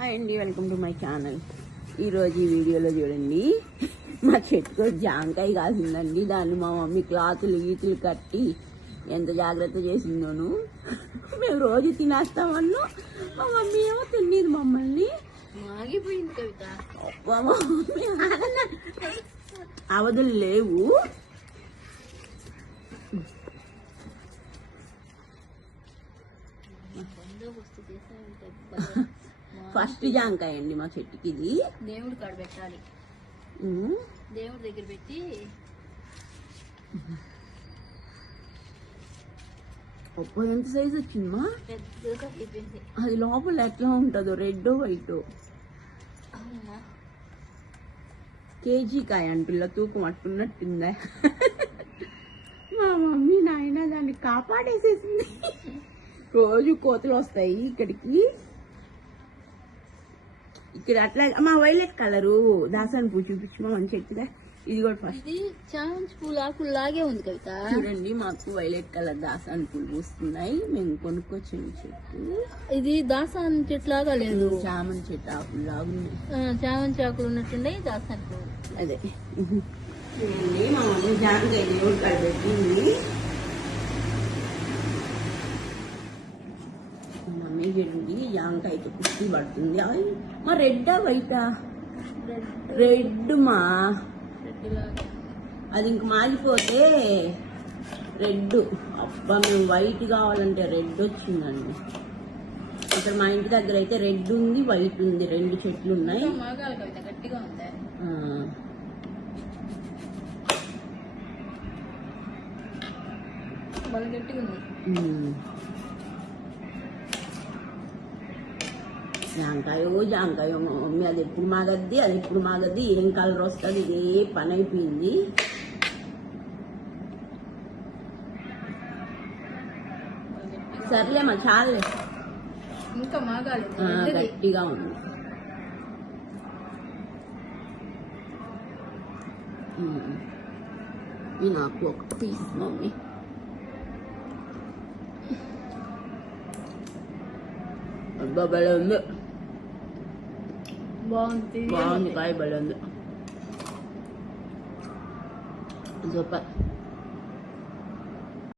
Hi అండి, welcome to my channel. ఈరోజు ఈ వీడియోలో చూడండి, మా చెట్టుకు జాంకాయ కాసిందండి. దాన్ని మా మమ్మీ క్లాతులు గీతులు కట్టి ఎంత జాగ్రత్త చేసిందోను. మేము రోజు తినేస్తామన్నా మా మమ్మీ ఏమో తినేది మమ్మల్ని. ఆగిపోయింది కవిత. మా మమ్మీ అవధులు లేవు. ఫస్ట్ జాంకాయ అండి మా చెట్టుకి ఇది. దేవుడి కాడ పెట్టాలి, దేవుడి దగ్గర పెట్టి. ఎంత సైజ్ వచ్చిందమ్మా? పెద్దగా అయిపోయింది. అది లోపల ఎట్లా ఉంటుందో, రెడ్ వైట్. కేజీ కాయ అంటుల్లా తూకం అట్టున్నట్టుందా? మా మమ్మీ నాయన దాన్ని కాపాడేసేసింది. రోజు కోతులు వస్తాయి ఇక్కడికి. ఇక్కడ అట్లా మా వైలెట్ కలరు దాసాన్ని పూ చూపించమా మంచి చెట్టుగా. ఇది కూడా ఫస్ట్. ఇది చామంతి పూలు ఆకులు లాగే ఉంది కవిత. చూడండి, మాకు వైలెట్ కలర్ దాసాన్ని పూలు పూస్తున్నాయి. మేము కొనుక్కొచ్చిన చెట్టు ఇది దాసాని చెట్టు లాగా లేదు, చామంతి చెట్టు ఆకులు లాగా ఉన్నాయి. చామంతి ఆకులు ఉన్నట్టుండే దాసాని పూలు. అదే చూడండి, మా మమ్మీ జాంకాయ దేవుడి కాడ పెట్టింది. మమ్మీ చూడండి, జాంకాయతో కుర్చీ పడుతుంది. మా రెడ్డా వైటా? రెడ్ మా. అది ఇంక మారిపోతే రెడ్. అబ్బా, మేము వైట్ కావాలంటే రెడ్ వచ్చిందండి. ఇక్కడ మా ఇంటి దగ్గర అయితే రెడ్ ఉంది, వైట్ ఉంది, రెండు చెట్లు ఉన్నాయి. గట్టిగా ఉంది, బాగా గట్టిగా ఉంది. జాంకాయో మా మమ్మీ అది ఎప్పుడు మాగద్ది, ఏం కలర్ వస్తుంది, ఇదే పని అయిపోయింది. సర్లేమ్మా, చాలే, ఇంకా మాగాలి, గట్టిగా ఉంది. ఇది నాకు ఒక పీస్ మమ్మీ. అబ్బా, భలే ఉంది, బాగుంది కాయ, భలే ఉంది. సూపర్.